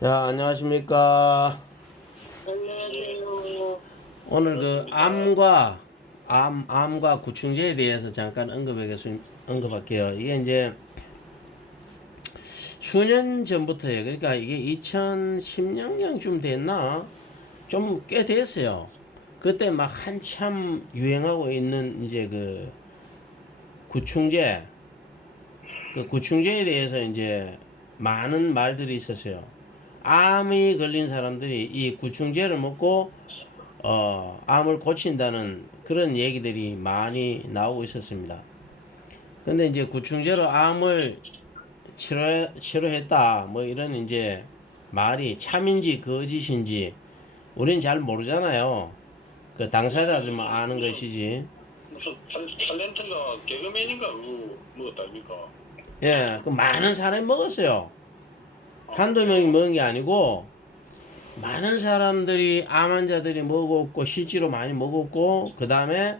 자, 안녕하십니까. 안녕하세요. 오늘 그 반갑습니다. 암과 구충제에 대해서 잠깐 언급할게요. 이게 이제 수년 전부터예요. 그러니까 이게 2016년쯤 됐나? 좀 꽤 됐어요. 그때 막 한참 유행하고 있는 이제 그 구충제, 그 구충제에 대해서 이제 많은 말들이 있었어요. 암이 걸린 사람들이 이 구충제를 먹고 암을 고친다는 그런 얘기들이 많이 나오고 있었습니다. 근데 이제 구충제로 암을 치료했다, 뭐 이런 이제 말이 참인지 거짓인지 우린 잘 모르잖아요. 그 당사자들만 아는 무슨 것이지. 무슨 탤런트가 개그맨인가 그 뭐였답니까? 예, 그 많은 사람이 먹었어요. 아 한두 명이 그래요? 먹은 게 아니고 많은 사람들이 암 환자들이 먹었고 실제로 많이 먹었고 그 다음에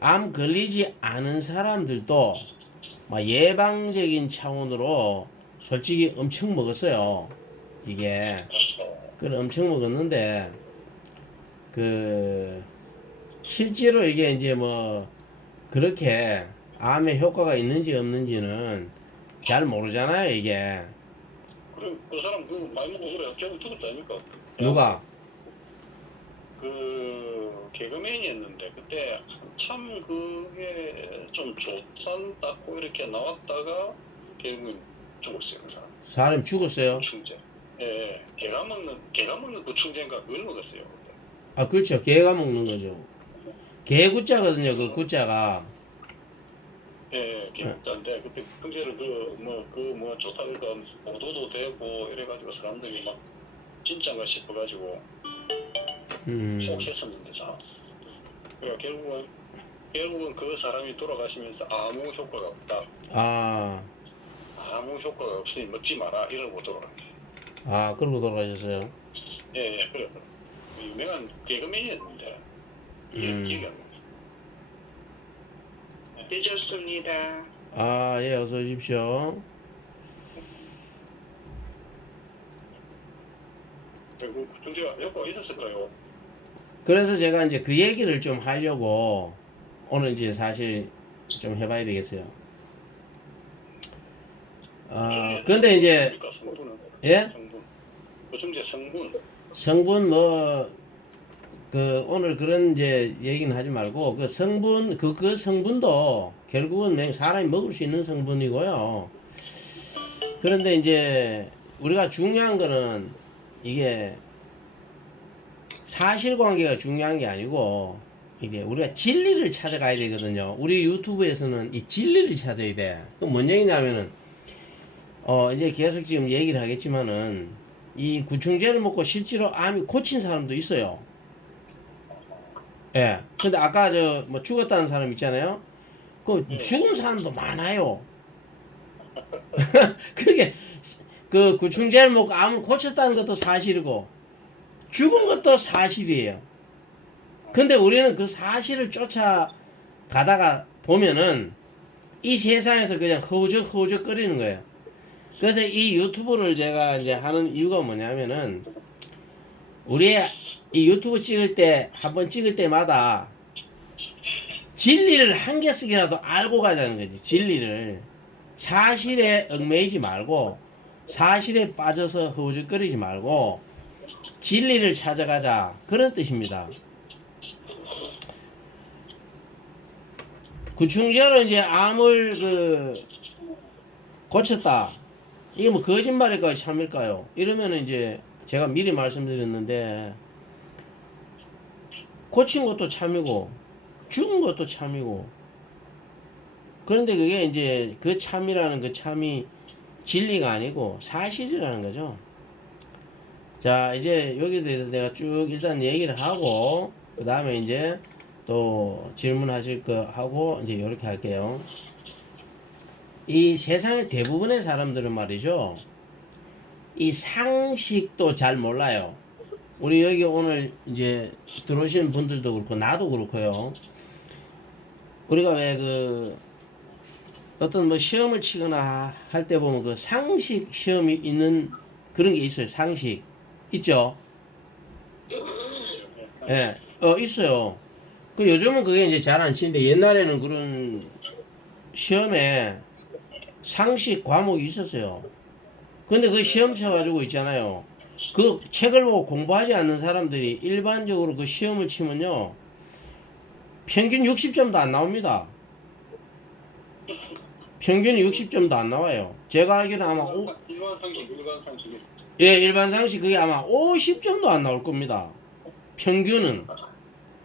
암 걸리지 않은 사람들도 막 예방적인 차원으로 솔직히 엄청 먹었어요. 이게 그걸 엄청 먹었는데 그 실제로 이게 이제 뭐 그렇게 암에 효과가 있는지 없는지는 잘 모르잖아요. 이게 그럼 그 사람 그 많이 먹고 그래 결국 죽었다니까? 야, 누가 그 개그맨이었는데 그때 한참 그게 좀 좋다고 이렇게 나왔다가 결국은 죽었어요 그 사람. 사람 죽었어요. 구충제. 예, 예. 개가 먹는 구충제인가 그걸 먹었어요. 그때. 아 그렇죠. 개가 먹는 거죠. 개구자거든요. 그 그 구자가. 예, 개국자인데 그때 경제를 그 뭐 좋다고 그 보도도 되고 이래가지고 사람들이 막 진짠가 싶어가지고 음, 혹했었는데 다. 그러니까 결국은 그 사람이 돌아가시면서 아무 효과가 없다. 아, 아무 효과가 없으니 먹지 마라 이러고 돌아갔어요. 그러고 돌아가셨어요. 예, 예, 그래. 유명한 개그맨이었는데 이름 음, 기억이 안 나요. 늦었습니다. 예, 어서 오십시오. 그리고 중재가 효과가 있었을까요? 그래서 제가 이제 그 얘기를 좀 하려고 오늘 이제 사실 좀 해봐야 되겠어요. 중재 근데 성분은 이제, 뭡니까? 성분은 예? 성분. 보충제 성분. 성분 뭐, 그 오늘 그런 이제 얘기는 하지 말고 그 성분, 그 성분도 결국은 그냥 사람이 먹을 수 있는 성분이고요. 그런데 이제 우리가 중요한 거는 이게 사실관계가 중요한 게 아니고 이게 우리가 진리를 찾아가야 되거든요. 우리 유튜브에서는 이 진리를 찾아야 돼. 그 뭔 얘기냐면은 이제 계속 지금 얘기를 하겠지만은 이 구충제를 먹고 실제로 암이 고친 사람도 있어요. 예. 근데 아까 저 뭐 죽었다는 사람 있잖아요. 그 예. 죽은 사람도 많아요. 그게 그 구충제를 먹고 암을 고쳤다는 것도 사실이고 죽은 예. 것도 사실이에요. 근데 우리는 그 사실을 쫓아가다가 보면은 이 세상에서 그냥 허우적허우적 거리는 거예요. 그래서 이 유튜브를 제가 이제 하는 이유가 뭐냐면은 우리 이 유튜브 찍을 때, 한번 찍을 때마다 진리를 한 개씩이라도 알고 가자는 거지, 진리를. 사실에 얽매이지 말고, 사실에 빠져서 허우적거리지 말고, 진리를 찾아가자. 그런 뜻입니다. 구충제로 이제 암을 고쳤다. 이게 뭐 거짓말일까요, 참일까요? 이러면 이제 제가 미리 말씀드렸는데, 고친 것도 참이고, 죽은 것도 참이고, 그런데 그게 이제 그 참이라는 그 참이 진리가 아니고 사실이라는 거죠. 자, 이제 여기에 대해서 내가 쭉 일단 얘기를 하고, 그 다음에 이제 또 질문하실 거 하고, 이제 이렇게 할게요. 이 세상의 대부분의 사람들은 말이죠. 이 상식도 잘 몰라요. 우리 여기 오늘 이제 들어오신 분들도 그렇고, 나도 그렇고요. 우리가 왜 어떤 뭐 시험을 치거나 할 때 보면 그 상식 시험이 있는 그런 게 있어요. 상식. 있죠? 예, 있어요. 그 요즘은 그게 이제 잘 안 치는데 옛날에는 그런 시험에 상식 과목이 있었어요. 근데 그 시험 쳐가지고 있잖아요. 그 책을 보고 공부하지 않는 사람들이 일반적으로 그 시험을 치면요. 평균 60점도 안 나옵니다. 평균 60점도 안 나와요. 제가 알기로는 아마 일반 상식. 예, 일반 상식 그게 아마 50점도 안 나올 겁니다. 평균은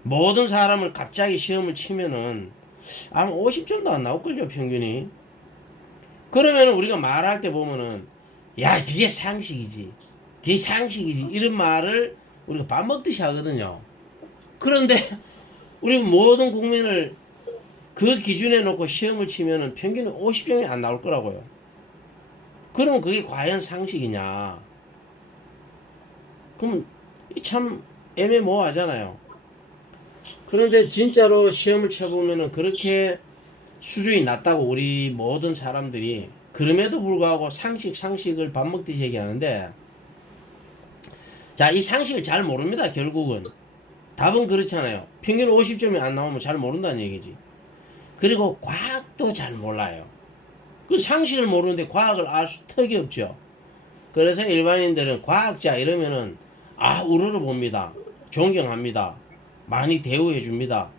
모든 사람을 갑자기 시험을 치면은 아마 50점도 안 나올걸요, 평균이. 그러면 우리가 말할 때 보면은 야, 그게 상식이지. 그게 상식이지. 이런 말을 우리가 밥 먹듯이 하거든요. 그런데 우리 모든 국민을 그 기준에 놓고 시험을 치면은 평균 50점이 안 나올 거라고요. 그러면 그게 과연 상식이냐? 그럼 참 애매모호하잖아요. 그런데 진짜로 시험을 쳐보면은 그렇게 수준이 낮다고 우리 모든 사람들이 그럼에도 불구하고 상식을 밥 먹듯이 얘기하는데 자, 이 상식을 잘 모릅니다. 결국은 답은 그렇잖아요. 평균 50점이 안 나오면 잘 모른다는 얘기지. 그리고 과학도 잘 몰라요. 그 상식을 모르는데 과학을 알 수 턱이 없죠. 그래서 일반인들은 과학자 이러면은 우러러 봅니다. 존경합니다. 많이 대우해 줍니다.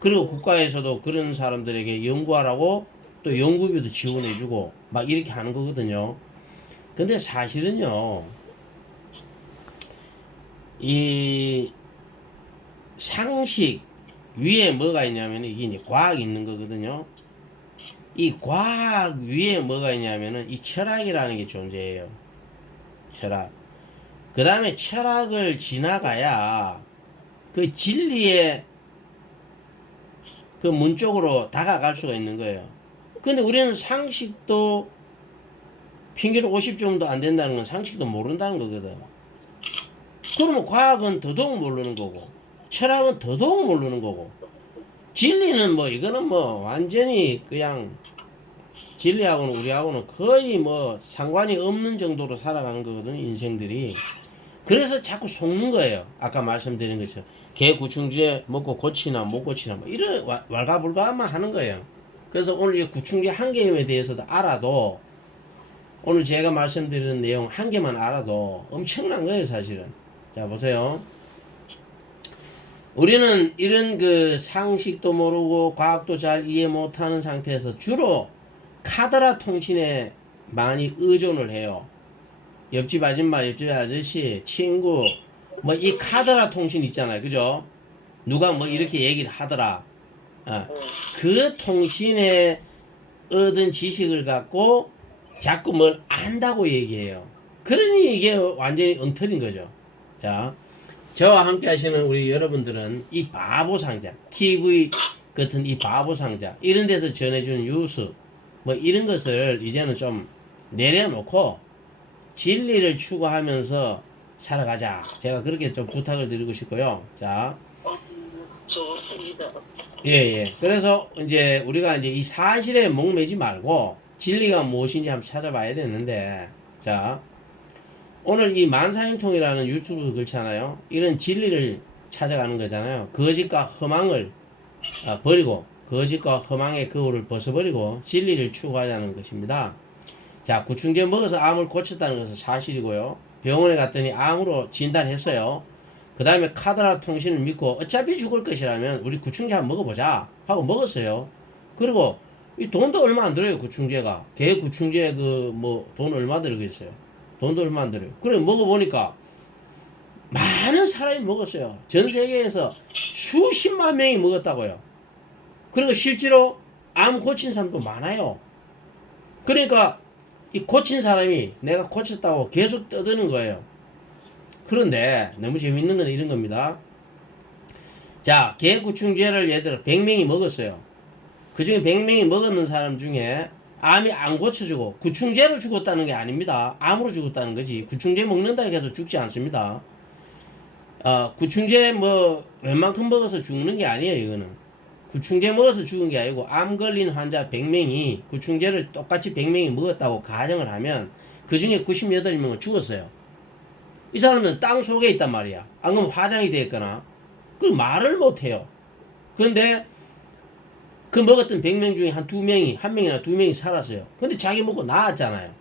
그리고 국가에서도 그런 사람들에게 연구하라고 또 연구비도 지원해 주고 막 이렇게 하는 거거든요. 근데 사실은요. 이 상식 위에 뭐가 있냐면 이게 이제 과학이 있는 거거든요. 이 과학 위에 뭐가 있냐면은 이 철학이라는 게 존재해요. 철학. 그 다음에 철학을 지나가야 그 진리의 그 문 쪽으로 다가갈 수가 있는 거예요. 근데 우리는 상식도 평균 50점도 안 된다는 건 상식도 모른다는 거거든. 그러면 과학은 더더욱 모르는 거고, 철학은 더더욱 모르는 거고, 진리는 뭐, 이거는 뭐, 완전히 그냥, 진리하고는 우리하고는 거의 뭐, 상관이 없는 정도로 살아가는 거거든, 인생들이. 그래서 자꾸 속는 거예요. 아까 말씀드린 것처럼. 개 구충제 먹고 고치나 못 고치나, 뭐, 이런 왈가불가만 하는 거예요. 그래서 오늘 이 구충제 한 개에 대해서도 알아도, 오늘 제가 말씀드리는 내용 한 개만 알아도 엄청난 거예요, 사실은. 자, 보세요. 우리는 이런 그 상식도 모르고 과학도 잘 이해 못하는 상태에서 주로 카더라 통신에 많이 의존을 해요. 옆집 아줌마, 옆집 아저씨, 친구, 뭐 이 카더라 통신 있잖아요. 그죠? 누가 뭐 이렇게 얘기를 하더라. 그 통신에 얻은 지식을 갖고 자꾸 뭘 안다고 얘기해요. 그러니 이게 완전히 엉터리인 거죠. 자, 저와 함께 하시는 우리 여러분들은 이 바보 상자, TV 같은 이 바보 상자, 이런 데서 전해주는 뉴스, 뭐 이런 것을 이제는 좀 내려놓고 진리를 추구하면서 살아가자. 제가 그렇게 좀 부탁을 드리고 싶고요. 자. 좋습니다. 예. 그래서 이제 우리가 이제 이 사실에 목매지 말고 진리가 무엇인지 한번 찾아봐야 되는데, 자. 오늘 이 만사형통이라는 유튜브 그렇잖아요. 이런 진리를 찾아가는 거잖아요. 거짓과 허망을 버리고 거짓과 허망의 거울을 벗어버리고 진리를 추구하자는 것입니다. 자, 구충제 먹어서 암을 고쳤다는 것은 사실이고요. 병원에 갔더니 암으로 진단했어요. 그 다음에 카더라 통신을 믿고 어차피 죽을 것이라면 우리 구충제 한번 먹어보자 하고 먹었어요. 그리고 이 돈도 얼마 안 들어요. 구충제가 개 구충제 그 뭐 돈 얼마 들겠어요. 돈도 얼마 안 들어요. 그래 먹어보니까 많은 사람이 먹었어요. 전 세계에서 수십만 명이 먹었다고요. 그리고 실제로 암 고친 사람도 많아요. 그러니까 이 고친 사람이 내가 고쳤다고 계속 떠드는 거예요. 그런데 너무 재밌는 건 이런 겁니다. 자, 개구충제를 예를 들어 100명이 먹었어요. 그 중에 100명이 먹었는 사람 중에 암이 안 고쳐지고 구충제로 죽었다는 게 아닙니다. 암으로 죽었다는 거지. 구충제 먹는다 해서 죽지 않습니다. 구충제 뭐 웬만큼 먹어서 죽는 게 아니에요. 이거는 구충제 먹어서 죽은 게 아니고 암 걸린 환자 100명이 구충제를 똑같이 100명이 먹었다고 가정을 하면 그 중에 98명은 죽었어요. 이 사람은 땅 속에 있단 말이야. 안 그러면 화장이 되었거나. 그 말을 못해요. 그런데 그 먹었던 100명 중에 한 2명이, 한 명이나 2명이 살았어요. 근데 자기 먹고 나았잖아요.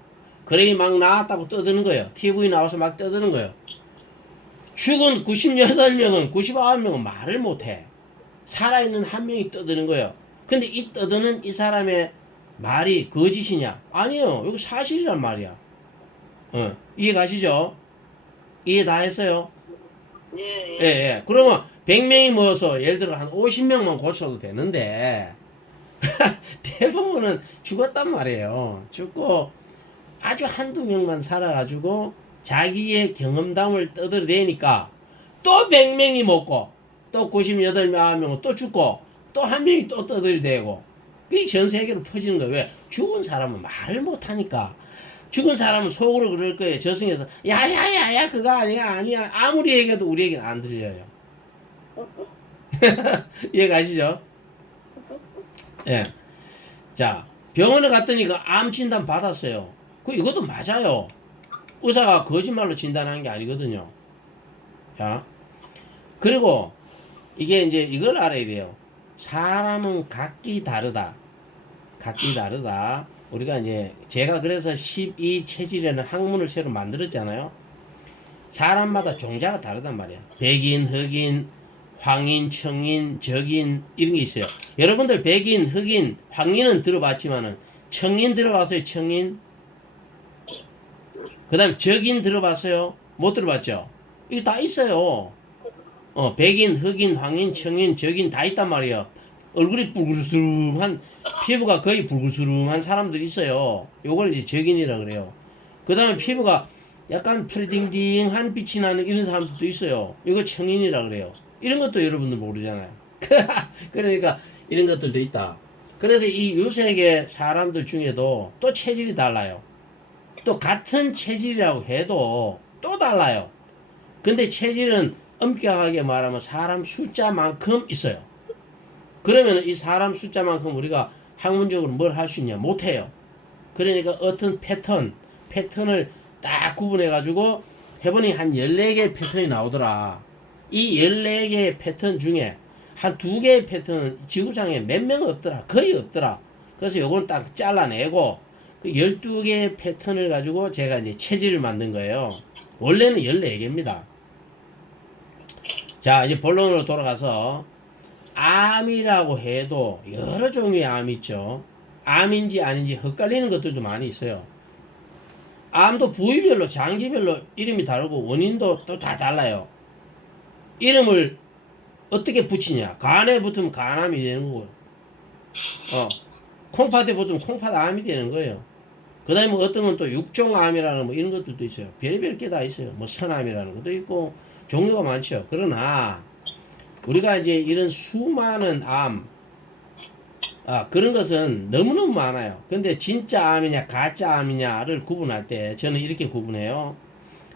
그러니 막 나았다고 떠드는 거예요. TV 나와서 막 떠드는 거예요. 죽은 98명은, 99명은 말을 못해. 살아있는 한 명이 떠드는 거예요. 근데 이 떠드는 이 사람의 말이 거짓이냐? 아니요. 이거 사실이란 말이야. 이해 가시죠? 이해 다 했어요? 예, 예, 예. 그러면 100명이 모여서 예를 들어 한 50명만 고쳐도 되는데 대부분은 죽었단 말이에요. 죽고 아주 한두 명만 살아가지고 자기의 경험담을 떠들어대니까 또 100명이 먹고 또 98명은 또 죽고 또 한 명이 또 떠들어대고 그게 전 세계로 퍼지는 거예요. 왜? 죽은 사람은 말을 못하니까. 죽은 사람은 속으로 그럴 거예요. 저승에서 야야야야 그거 아니야 아무리 얘기해도 우리에게는 안 들려요. 이해 가시죠? 예. 자, 병원에 갔더니 그 암 진단 받았어요. 이것도 맞아요. 의사가 거짓말로 진단한 게 아니거든요. 자, 그리고 이게 이제 이걸 알아야 돼요. 사람은 각기 다르다. 각기 다르다. 우리가 이제 제가 그래서 12 체질이라는 학문을 새로 만들었잖아요. 사람마다 종자가 다르단 말이야. 백인, 흑인, 황인, 청인, 적인 이런 게 있어요. 여러분들 백인, 흑인, 황인은 들어봤지만은 청인 들어봤어요? 청인? 그 다음에 적인 들어봤어요? 못 들어봤죠? 이거 다 있어요. 백인, 흑인, 황인, 청인, 적인 다 있단 말이에요. 얼굴이 붉으스름한 피부가 거의 붉으스름한 사람들이 있어요. 요걸 이제 적인이라 그래요. 그 다음에 피부가 약간 프리딩딩한 빛이 나는 이런 사람들도 있어요. 이거 청인이라 그래요. 이런 것도 여러분들 모르잖아요. 그러니까 이런 것들도 있다. 그래서 이 유색의 사람들 중에도 또 체질이 달라요. 또 같은 체질이라고 해도 또 달라요. 근데 체질은 엄격하게 말하면 사람 숫자만큼 있어요. 그러면 이 사람 숫자만큼 우리가 학문적으로 뭘 할 수 있냐? 못해요. 그러니까 어떤 패턴을 딱 구분해가지고 해보니 한 14개의 패턴이 나오더라. 이 14개의 패턴 중에 한 2개의 패턴은 지구상에 몇 명 없더라. 거의 없더라. 그래서 요건 딱 잘라내고 그 12개의 패턴을 가지고 제가 이제 체질을 만든 거예요. 원래는 14개입니다. 자, 이제 본론으로 돌아가서 암이라고 해도 여러 종류의 암이 있죠. 암인지 아닌지 헷갈리는 것들도 많이 있어요. 암도 부위별로 장기별로 이름이 다르고 원인도 또 다 달라요. 이름을 어떻게 붙이냐? 간에 붙으면 간암이 되는 거고요. 콩팥에 붙으면 콩팥암이 되는 거예요. 그 다음에 뭐 어떤 건 또 육종암이라는 뭐 이런 것들도 있어요. 별의별 게 다 있어요. 뭐 선암이라는 것도 있고 종류가 많죠. 그러나 우리가 이제 이런 수많은 암, 그런 것은 너무너무 많아요. 근데 진짜 암이냐 가짜 암이냐를 구분할 때 저는 이렇게 구분해요.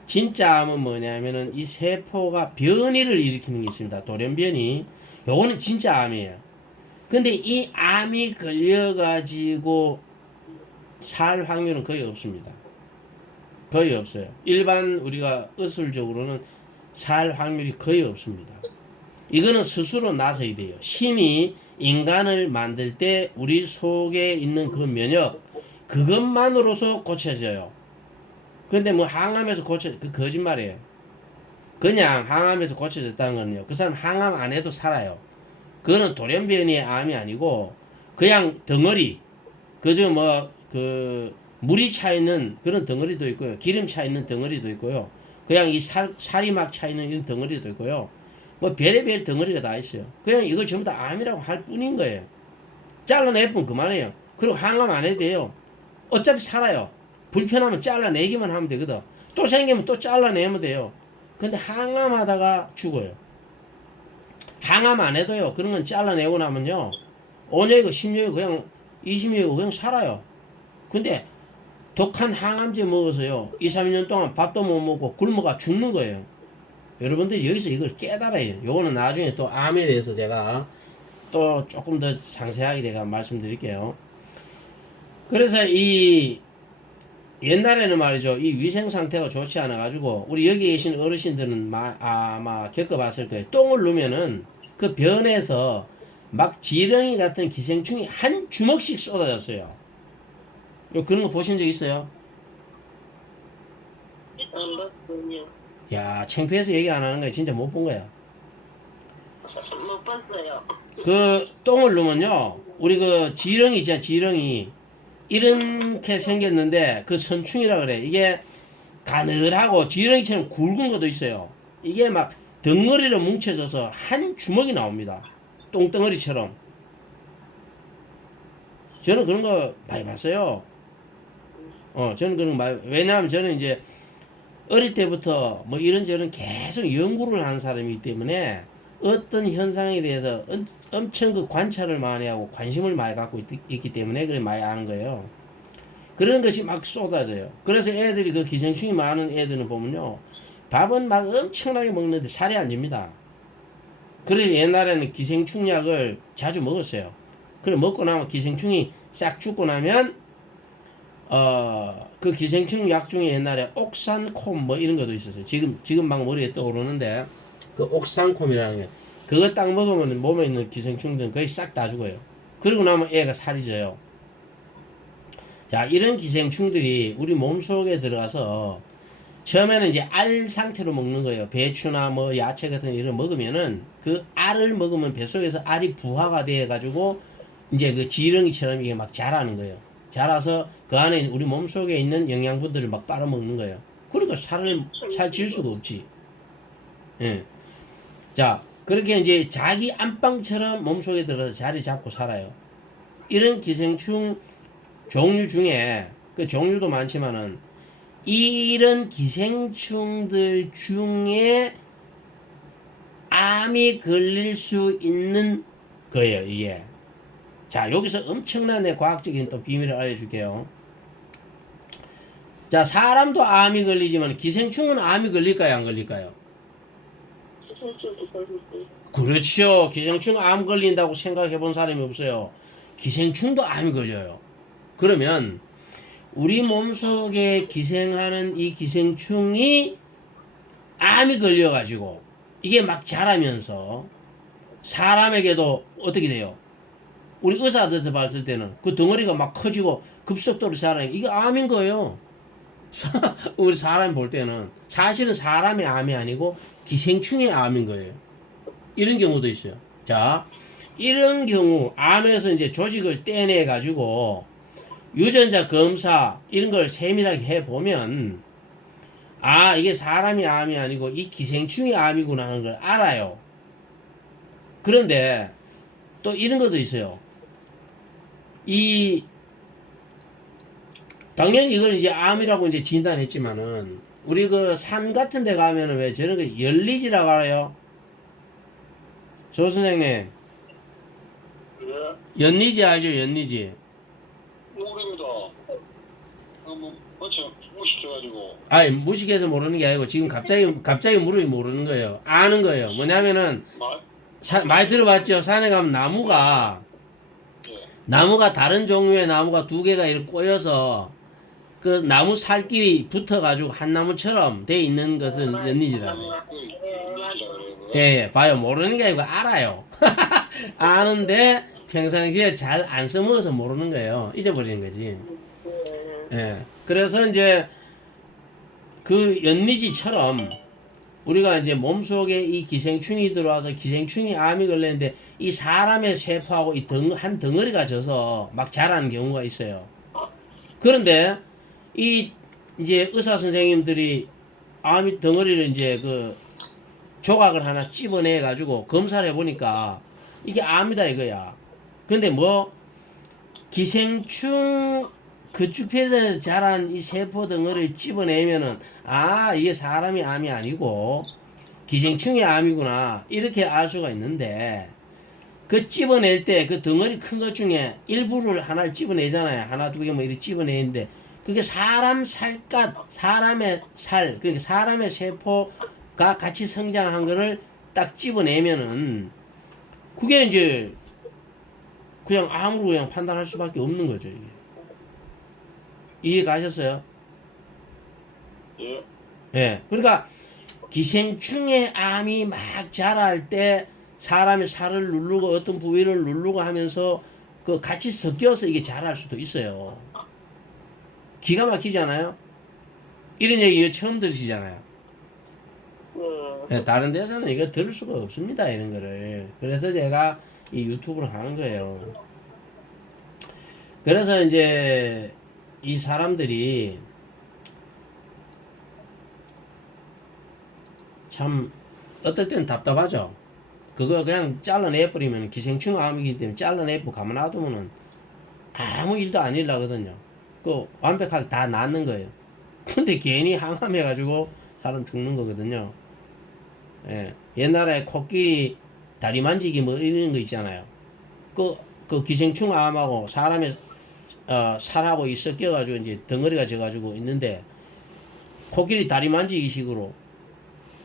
진짜 암은 뭐냐면은 이 세포가 변이를 일으키는 게 있습니다. 돌연변이. 요거는 진짜 암이에요. 근데 이 암이 걸려가지고 살 확률은 거의 없습니다. 거의 없어요. 일반 우리가 의술적으로는 살 확률이 거의 없습니다. 이거는 스스로 나서야 돼요. 신이 인간을 만들 때 우리 속에 있는 그 면역, 그것만으로서 고쳐져요. 근데 뭐 항암에서 그 거짓말이에요. 그냥 항암에서 고쳐졌다는 거는요. 그 사람 항암 안 해도 살아요. 그거는 돌연변이의 암이 아니고 그냥 덩어리, 그저 물이 차 있는 그런 덩어리도 있고요. 기름 차 있는 덩어리도 있고요. 그냥 이 살이 막 차 있는 이런 덩어리도 있고요. 뭐 별의별 덩어리가 다 있어요. 그냥 이걸 전부 다 암이라고 할 뿐인 거예요. 잘라내면 그만해요. 그리고 항암 안 해도 돼요. 어차피 살아요. 불편하면 잘라내기만 하면 되거든. 또 생기면 또 잘라내면 돼요. 근데 항암하다가 죽어요. 항암 안 해도요. 그런 건 잘라내고 나면요. 5년이고 10년이고 그냥 20년이고 그냥 살아요. 근데 독한 항암제 먹어서요. 2, 3년 동안 밥도 못 먹고 굶어가 죽는 거예요. 여러분들이 여기서 이걸 깨달아요. 요거는 나중에 또 암에 대해서 제가 또 조금 더 상세하게 제가 말씀드릴게요. 그래서 이 옛날에는 말이죠. 이 위생 상태가 좋지 않아 가지고 우리 여기 계신 어르신들은 아마 겪어봤을 거예요. 똥을 누면은 그 변에서 막 지렁이 같은 기생충이 한 주먹씩 쏟아졌어요. 그런 거 보신 적 있어요? 안 봤어요. 야, 창피해서 얘기 안 하는 거야. 진짜 못 본 거야. 못 봤어요. 그 똥을 누면요. 우리 그 지렁이 있잖아. 지렁이. 이렇게 생겼는데 그 선충이라 그래. 이게 가늘하고 지렁이처럼 굵은 것도 있어요. 이게 막 덩어리로 뭉쳐져서 한 주먹이 나옵니다. 똥덩어리처럼. 저는 그런 거 많이 봤어요. 저는 그런 거 많이, 왜냐하면 저는 이제 어릴 때부터 뭐 이런저런 계속 연구를 하는 사람이기 때문에 어떤 현상에 대해서 엄청 그 관찰을 많이 하고 관심을 많이 갖고 있기 때문에 그래 많이 아는 거예요. 그런 것이 막 쏟아져요. 그래서 애들이 그 기생충이 많은 애들은 보면요. 밥은 막 엄청나게 먹는데 살이 안 찝니다. 그래서 옛날에는 기생충 약을 자주 먹었어요. 그래 먹고 나면 기생충이 싹 죽고 나면 그 기생충 약 중에 옛날에 옥산콤 뭐 이런 것도 있었어요. 지금 막 머리에 떠오르는데 그 옥산콤이라는 게 그거 딱 먹으면 몸에 있는 기생충들은 거의 싹 다 죽어요. 그러고 나면 애가 살이 져요. 자, 이런 기생충들이 우리 몸속에 들어가서 처음에는 이제 알 상태로 먹는 거예요. 배추나 뭐 야채 같은 이런 먹으면은 그 알을 먹으면 뱃속에서 알이 부화가 돼 가지고 이제 그 지렁이처럼 이게 막 자라는 거예요. 자라서 그 안에 우리 몸속에 있는 영양분들을 막 빨아먹는 거예요. 그러니까 살찔 수가 없지. 예. 자, 그렇게 이제 자기 안방처럼 몸속에 들어서 자리 잡고 살아요. 이런 기생충 종류 중에 그 종류도 많지만은 이런 기생충들 중에 암이 걸릴 수 있는 거예요, 이게. 자, 여기서 엄청난 내 과학적인 또 비밀을 알려줄게요. 자, 사람도 암이 걸리지만 기생충은 암이 걸릴까요, 안 걸릴까요? 기생충도 걸리고. 그렇죠. 기생충 암 걸린다고 생각해 본 사람이 없어요. 기생충도 암이 걸려요. 그러면 우리 몸속에 기생하는 이 기생충이 암이 걸려가지고 이게 막 자라면서 사람에게도 어떻게 돼요? 우리 의사들 봤을 때는 그 덩어리가 막 커지고 급속도로 자라요. 이게 암인 거예요. 우리 사람이 볼 때는 사실은 사람의 암이 아니고 기생충의 암인 거예요. 이런 경우도 있어요. 자, 이런 경우 암에서 이제 조직을 떼내 가지고 유전자 검사 이런 걸 세밀하게 해 보면 아, 이게 사람이 암이 아니고 이 기생충이 암이구나 하는 걸 알아요. 그런데 또 이런 것도 있어요. 당연히 이걸 이제 암이라고 이제 진단했지만은 우리 그 산 같은 데 가면은 왜 저런 거 열리지라고 알아요? 조 선생님, 예, 연리지 알죠? 연리지. 모릅니다. 뭐 어째 무식해가지고. 아니, 무식해서 모르는 게 아니고 지금 갑자기 물으니 모르는 거예요. 아는 거예요. 뭐냐면은 말? 많이 들어봤죠? 산에 가면 예. 나무가 다른 종류의 나무가 두 개가 이렇게 꼬여서 그 나무 살끼리 붙어가지고 한 나무처럼 돼 있는 것은 연리지라고 해요. 그 인지라 그래요. 그거. 예, 봐요. 모르는 게 아니고 알아요. 아는데 평상시에 잘 안 써먹어서 모르는 거예요. 잊어버리는 거지. 예. 그래서 이제 그 연리지처럼 우리가 이제 몸속에 이 기생충이 들어와서 기생충이 암이 걸렸는데 이 사람의 세포하고 한 덩어리가 져서 막 자라는 경우가 있어요. 그런데 이제 의사 선생님들이 암이 덩어리를 이제 그 조각을 하나 찝어내 가지고 검사를 해보니까 이게 암이다 이거야. 근데 뭐 기생충 그주변에서 자란 이 세포 덩어리를 찝어내면은 아, 이게 사람이 암이 아니고 기생충이 암이구나 이렇게 알 수가 있는데 그 찝어낼 때 그 덩어리 큰 것 중에 일부를 하나를 찝어내잖아요. 하나 두 개 뭐 이렇게 찝어내는데 그게 사람의 살 그러니까 사람의 세포가 같이 성장한 거를 딱 찝어내면은 그게 이제 그냥 암으로 그냥 판단할 수밖에 없는 거죠. 이게. 이해 가셨어요? 예. 예. 그러니까 기생충의 암이 막 자랄 때 사람의 살을 누르고 어떤 부위를 누르고 하면서 그 같이 섞여서 이게 자랄 수도 있어요. 기가 막히잖아요. 이런 얘기 처음 들으시잖아요. 예, 다른 데서는 이거 들을 수가 없습니다. 이런 거를. 그래서 제가 이 유튜브를 하는 거예요. 그래서 이제 이 사람들이 참 어떨 때는 답답하죠. 그거 그냥 잘라내버리면 기생충 암이기 때문에 잘라내고 가만 놔두면은 아무 일도 안 일나거든요. 그 완벽하게 다 낫는 거예요. 근데 괜히 항암해가지고 사람 죽는 거거든요. 예. 옛날에 코끼리 다리 만지기 뭐 이런 거 있잖아요. 그 기생충 암하고 사람의 살하고 이 섞여가지고 이제 덩어리가 져가지고 있는데 코끼리 다리 만지기 식으로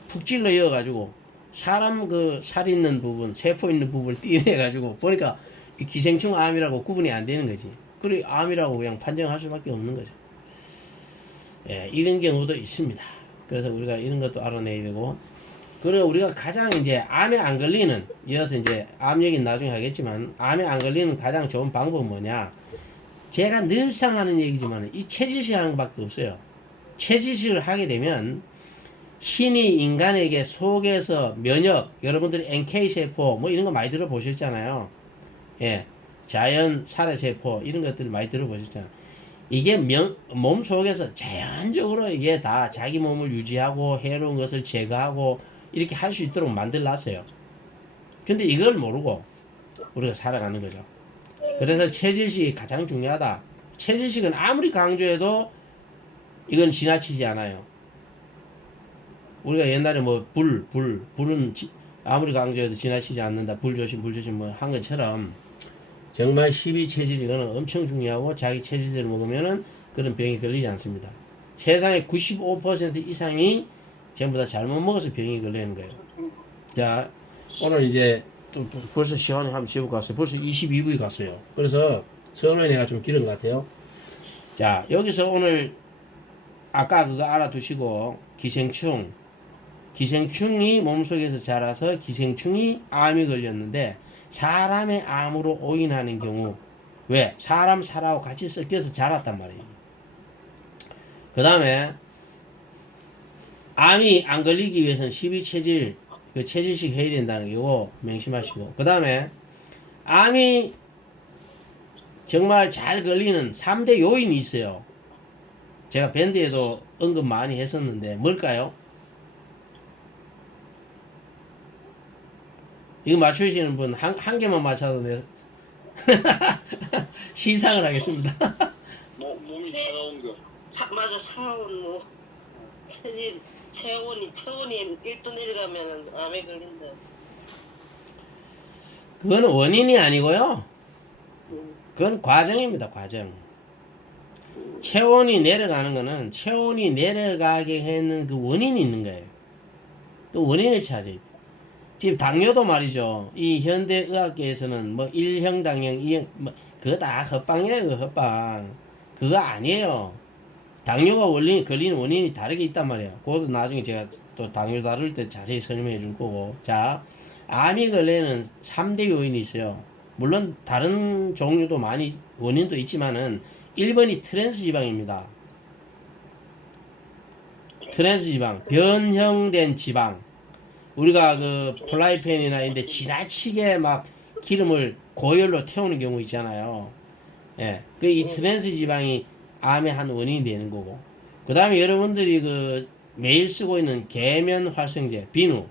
푹 찔러 이어가지고 사람 그 살 있는 부분, 세포 있는 부분을 띄내가지고 보니까 이 기생충 암이라고 구분이 안 되는 거지. 그래 암이라고 그냥 판정할 수밖에 없는 거죠. 예, 이런 경우도 있습니다. 그래서 우리가 이런 것도 알아내야 되고, 그리고 우리가 가장 이제 암에 안 걸리는, 이어서 이제 암 얘기는 나중에 하겠지만, 암에 안 걸리는 가장 좋은 방법은 뭐냐? 제가 늘상 하는 얘기지만, 이 체질식 하는 것밖에 없어요. 체질식을 하게 되면, 신이 인간에게 속에서 면역, 여러분들이 NK세포, 뭐 이런 거 많이 들어보셨잖아요. 예. 자연 살해세포, 이런 것들 많이 들어보셨잖아요. 이게 몸 속에서 자연적으로 이게 다 자기 몸을 유지하고 해로운 것을 제거하고 이렇게 할 수 있도록 만들어놨어요. 근데 이걸 모르고 우리가 살아가는 거죠. 그래서 체질식이 가장 중요하다. 체질식은 아무리 강조해도 이건 지나치지 않아요. 우리가 옛날에 뭐 불은 아무리 강조해도 지나치지 않는다. 불 조심 뭐 한 것처럼 정말 12체질 이거는 엄청 중요하고 자기 체질대로 먹으면은 그런 병이 걸리지 않습니다. 세상의 95% 이상이 전부 다 잘못 먹어서 병이 걸리는 거예요. 자, 오늘 이제 또 벌써 시간이 한번 재고 갔어요. 벌써 22분이 갔어요. 그래서 서론이 내가 좀 길은 것 같아요. 자, 여기서 오늘 아까 그거 알아두시고 기생충이 몸속에서 자라서 기생충이 암이 걸렸는데 사람의 암으로 오인하는 경우 왜? 사람 살하고 같이 섞여서 자랐단 말이에요. 그 다음에 암이 안 걸리기 위해서는 12체질 그 체질식 해야 된다는 거 명심하시고 그 다음에 암이 정말 잘 걸리는 3대 요인이 있어요. 제가 밴드에도 언급 많이 했었는데 뭘까요? 이거 맞추시는 분 한 개만 맞춰도 돼. 시상을 하겠습니다. 몸이 차가운 거. 맞아, 차가운 뭐 체온이 1도 내려가면 암에 걸린다. 그거는 원인이 아니고요. 그건 과정입니다. 과정. 체온이 내려가는 거는 체온이 내려가게 하는 그 원인이 있는 거예요. 그 원인을 찾아야 돼요. 지금 당뇨도 말이죠. 이 현대 의학계에서는 뭐 1형 당형, 2형 뭐 그거 다 헛방이에요. 그거 헛방. 그거 아니에요. 당뇨가 걸리는 원인이 다르게 있단 말이에요. 그것도 나중에 제가 또 당뇨 다룰 때 자세히 설명해 줄 거고. 자, 암이 걸리는 3대 요인이 있어요. 물론 다른 종류도 많이 원인도 있지만은 1번이 트랜스 지방입니다. 트랜스 지방, 변형된 지방. 우리가 그 플라이팬이나 이런데 지나치게 막 기름을 고열로 태우는 경우 있잖아요. 예. 그 이 트랜스 지방이 암의 한 원인이 되는 거고. 그 다음에 여러분들이 그 매일 쓰고 있는 계면 활성제, 비누,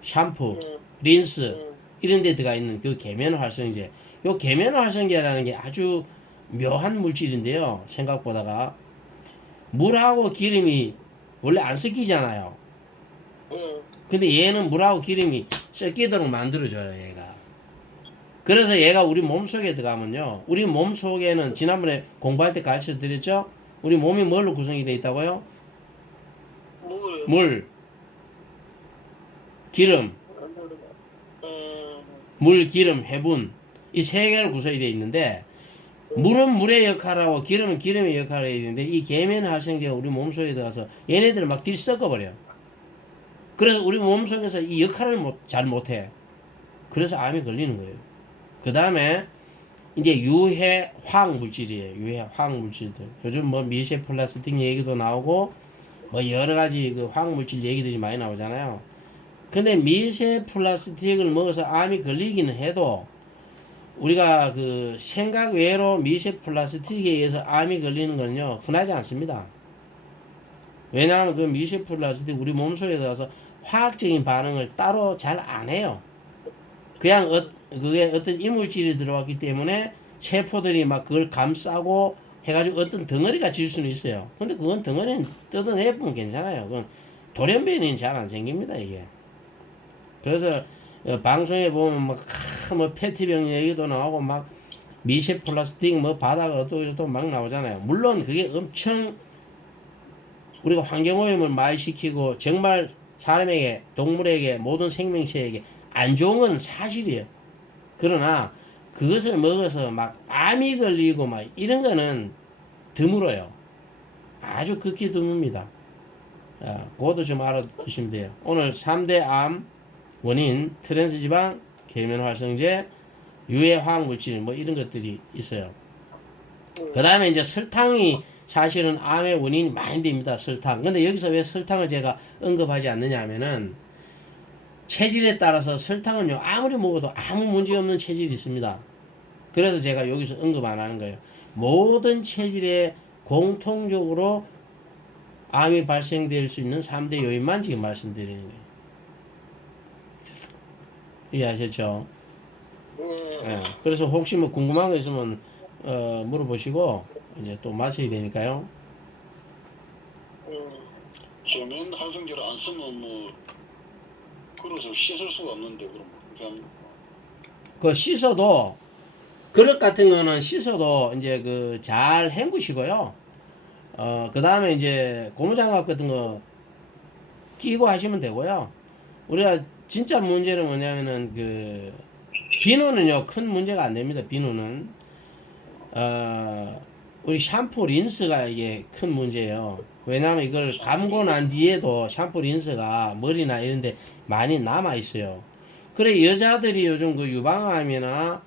샴푸, 린스, 이런 데 들어가 있는 그 계면 활성제. 요 계면 활성제라는 게 아주 묘한 물질인데요. 생각보다가. 물하고 기름이 원래 안 섞이잖아요. 근데 얘는 물하고 기름이 섞이도록 만들어줘요, 얘가. 그래서 얘가 우리 몸속에 들어가면요. 우리 몸속에는 지난번에 공부할 때 가르쳐 드렸죠? 우리 몸이 뭘로 구성이 되어 있다고요? 물, 기름, 물, 기름, 해분. 이 세 개로 구성이 되어 있는데 물은 물의 역할하고 기름은 기름의 역할을 해야 되는데 이 계면 활성제가 우리 몸속에 들어가서 얘네들을 막 들썩어버려. 그래서 우리 몸속에서 이 역할을 잘 못해. 그래서 암이 걸리는 거예요. 그 다음에 이제 유해 화학 물질이에요. 유해 화학 물질들. 요즘 뭐 미세 플라스틱 얘기도 나오고 뭐 여러 가지 그 화학 물질 얘기들이 많이 나오잖아요. 근데 미세 플라스틱을 먹어서 암이 걸리기는 해도 우리가 그 생각 외로 미세 플라스틱에 의해서 암이 걸리는 건요 흔하지 않습니다. 왜냐하면 그 미세 플라스틱 우리 몸속에 들어가서 화학적인 반응을 따로 잘 안 해요. 그냥 그게 어떤 이물질이 들어왔기 때문에 세포들이 막 그걸 감싸고 해가지고 어떤 덩어리가 질 수는 있어요. 근데 그건 덩어리는 뜯어내보면 괜찮아요. 그건 돌연변이는 잘 안 생깁니다, 이게. 그래서 방송에 보면 뭐 페티병 얘기도 나오고 막 미세 플라스틱 뭐 바다가 어떠고 막 나오잖아요. 물론 그게 엄청 우리가 환경오염을 많이 시키고 정말 사람에게, 동물에게, 모든 생명체에게 안 좋은 건 사실이에요. 그러나 그것을 먹어서 막 암이 걸리고 막 이런 거는 드물어요. 아주 극히 드뭅니다. 그것도 좀 알아두시면 돼요. 오늘 3대 암 원인 트랜스지방, 계면활성제, 유해 화학물질 뭐 이런 것들이 있어요. 그 다음에 이제 설탕이 사실은 암의 원인이 많이 됩니다. 설탕. 근데 여기서 왜 설탕을 제가 언급하지 않느냐 하면은 체질에 따라서 설탕은요 아무리 먹어도 아무 문제 없는 체질이 있습니다. 그래서 제가 여기서 언급 안 하는 거예요. 모든 체질에 공통적으로 암이 발생될 수 있는 3대 요인만 지금 말씀드리는 거예요. 이해하셨죠? 예. 그래서 혹시 뭐 궁금한 거 있으면 물어보시고 이제 또 마쳐야 되니까요. 계면 활성제를 안 쓰면 뭐 그릇을 씻을 수가 없는데 그럼 그냥 그 씻어도 그릇 같은 거는 씻어도 이제 그 잘 헹구시고요. 그 다음에 이제 고무장갑 같은 거 끼고 하시면 되고요. 우리가 진짜 문제는 뭐냐면은 그 비누는요 큰 문제가 안 됩니다. 비누는 우리 샴푸 린스가 이게 큰 문제예요. 왜냐하면 이걸 감고 난 뒤에도 샴푸 린스가 머리나 이런데 많이 남아 있어요. 그래 여자들이 요즘 그 유방암이나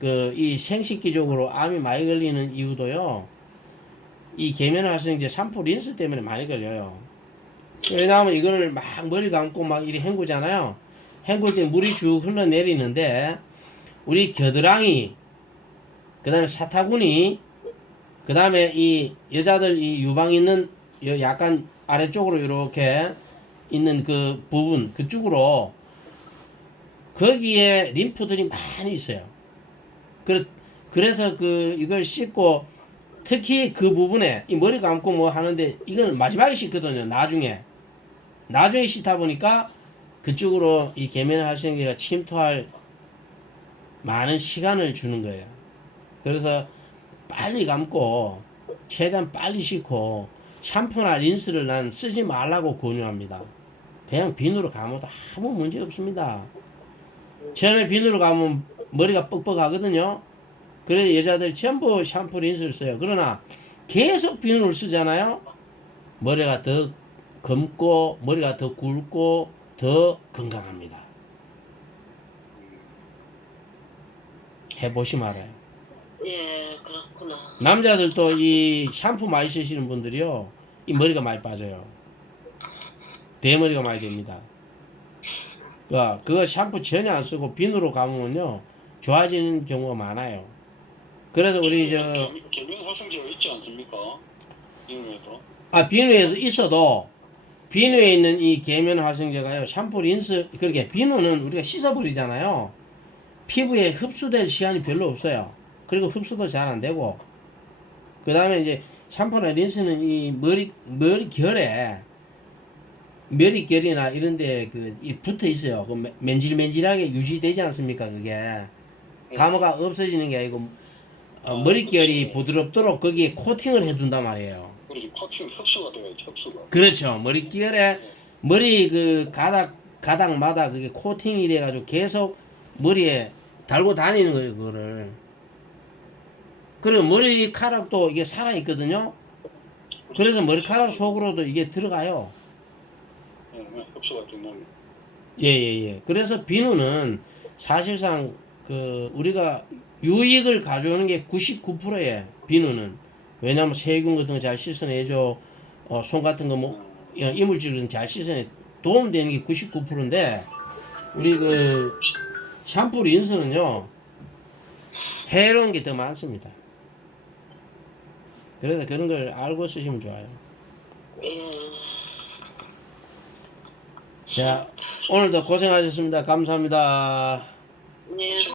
그 이 생식기적으로 암이 많이 걸리는 이유도요. 이 계면활성제 샴푸 린스 때문에 많이 걸려요. 왜냐하면 이거를 막 머리 감고 막 이리 헹구잖아요. 헹굴 때 물이 쭉 흘러내리는데 우리 겨드랑이 그 다음에 사타구니 그 다음에 이 여자들 이 유방 있는 약간 아래쪽으로 이렇게 있는 그 부분 그쪽으로 거기에 림프들이 많이 있어요. 그래서 그 이걸 씻고 특히 그 부분에 이 머리 감고 뭐 하는데 이건 마지막에 씻거든요. 나중에 씻다 보니까 그쪽으로 이 계면활성제가 침투할 많은 시간을 주는 거예요. 그래서 빨리 감고 최대한 빨리 씻고 샴푸나 린스를 난 쓰지 말라고 권유합니다. 그냥 비누로 감아도 아무 문제 없습니다. 처음에 비누로 감으면 머리가 뻑뻑하거든요. 그래서 여자들 전부 샴푸 린스를 써요. 그러나 계속 비누를 쓰잖아요. 머리가 더 검고 머리가 더 굵고 더 건강합니다. 해보시면 알아요. 예, 그렇구나. 남자들도 이 샴푸 많이 쓰시는 분들이요. 이 머리가 많이 빠져요. 대머리가 많이 됩니다. 그거 샴푸 전혀 안 쓰고 비누로 감으면요. 좋아지는 경우가 많아요. 그래서 우리 계면 활성제가 있지 않습니까? 비누에도. 비누에도 있어도 비누에 있는 이 계면 활성제가요. 샴푸 린스 그렇게 비누는 우리가 씻어버리잖아요. 피부에 흡수될 시간이 별로 없어요. 그리고 흡수도 잘 안 되고 그 다음에 이제 샴푸나 린스는 이 머리결이나 이런데 이 붙어 있어요. 그 맨질맨질하게 유지되지 않습니까? 그게 감호가 없어지는 게 아니고 머리결이 부드럽도록 거기에 코팅을 해둔단 말이에요. 그렇지, 코팅 흡수가 돼야지, 흡수가. 그렇죠. 머리결에 머리 그 가닥마다 그게 코팅이 돼가지고 계속 머리에 달고 다니는 거예요. 그거를. 그리고 머리카락도 이게 살아있거든요. 그래서 머리카락 속으로도 이게 들어가요. 흡수가 되는. 예. 그래서 비누는 사실상 그 우리가 유익을 가져오는 게 99%예요. 비누는. 왜냐면 세균 같은 거 잘 씻어내죠. 손 같은 거 뭐 이물질은 잘 씻어내 도움되는 게 99%인데 우리 그 샴푸 린스는요 해로운 게 더 많습니다. 그래서 그런 걸 알고 쓰시면 좋아요. 예. 자, 오늘도 고생하셨습니다. 감사합니다. 예.